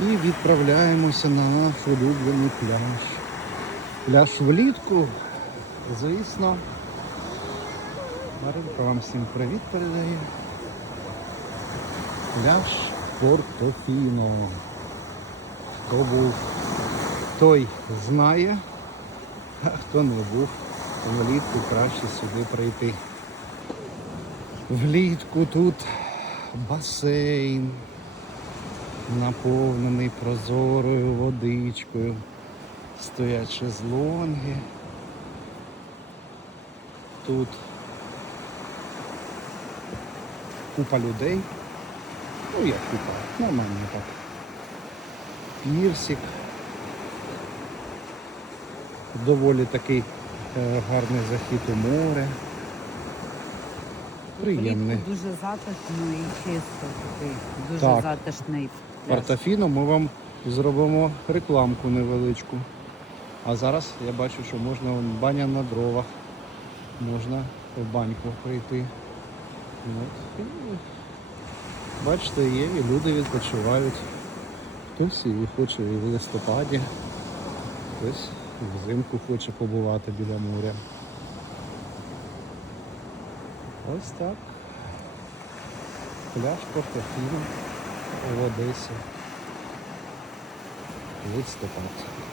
І відправляємося на наш улюблений пляж. Пляж влітку, звісно. Маринка вам всім привіт передає. Пляж Портофіно. Хто був, той знає, а хто не був, влітку краще сюди прийти. Влітку тут басейн, наповнений прозорою водичкою, стоять шезлонги. Тут купа людей. Ну як купа, нормально так. Пірсик. Доволі такий е, гарний захід у море. Приємний. Дуже затишно і чисто такий. Дуже Так. затишний. Портофіно ми вам зробимо рекламку невеличку. А зараз я бачу, що можна баня на дровах. Можна в баньку прийти. От. Бачите, є і люди відпочивають. Хтось і хоче і в листопаді, хтось взимку хоче побувати біля моря. Ось так. Пляж Портофіно в Одесі. Листопад.